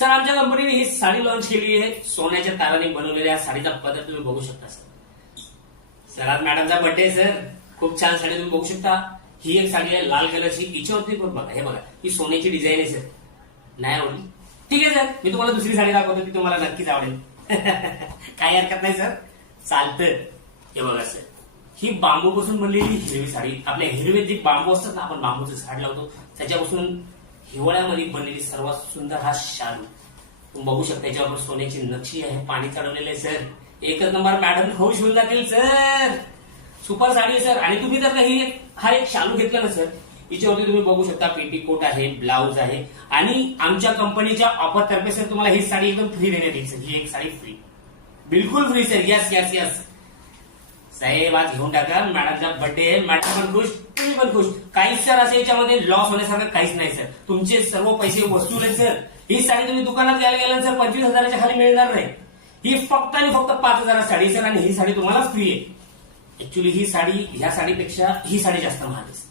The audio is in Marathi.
सर आमच्या कंपनीने ही साडी लॉन्च केली आहे. सोन्याच्या ताराने बनवलेल्या साडीचा पदर तुम्ही बघू शकता सर. सर आज मॅडमचा बर्थडे आहे सर. खूप छान साडी तुम्ही बघू शकता. ही एक साडी आहे लाल कलरची. हिच्यावरती पण बघा, हे बघा, ही सोन्याची डिझाईन आहे सर. नाही आवडली? ठीक आहे सर, मी तुम्हाला दुसरी साडी दाखवतो, ती तुम्हाला नक्कीच आवडेल. काही हरकत नाही सर, चालतं. हे बघा सर, ही बांबूपासून बनलेली हिरवी साडी. आपल्या हिरवे जे बांबू असतात ना, आपण बांबूचं झाड लावतो, त्याच्यापासून हिवाळ्यामध्ये बनलेली सर्वात सुंदर हा शालू तुम्ही बघू शकता. याच्यावर सोन्याची नक्षी आहे, पाणी चढवलेलं आहे सर. एकच नंबर, मॅडम खुश होऊन जातील सर. सुपर साडी आहे सर. आणि तुम्ही जर काही हा एक शालू घेतला ना सर, याच्यावरती तुम्ही बघू शकता पेटीकोट आहे, ब्लाउज आहे. आणि आमच्या कंपनीच्या ऑफर तर्फे सर तुम्हाला ही साडी एकदम फ्री देण्यात येईल सर. ही एक साडी फ्री, बिलकुल free sir. Yes yes yes साहेब, आज घेऊन टाका. मॅडमचा बर्थडे आहे, मॅडम पण खुश, तुम्ही पण खुश. काहीच सर असं याच्यामध्ये लॉस होण्यासारखं काहीच नाही सर. तुमचे सर्व पैसे वसूल आहेत सर. ही साडी तुम्ही दुकानात घ्यायला गेला सर 25,000च्या खाली मिळणार नाही. ही फक्त आणि फक्त 5,000 साडी सर. आणि ही साडी तुम्हाला फ्री आहे. ऍक्च्युली ही साडी ह्या साडीपेक्षा ही साडी जास्त महाग आहे.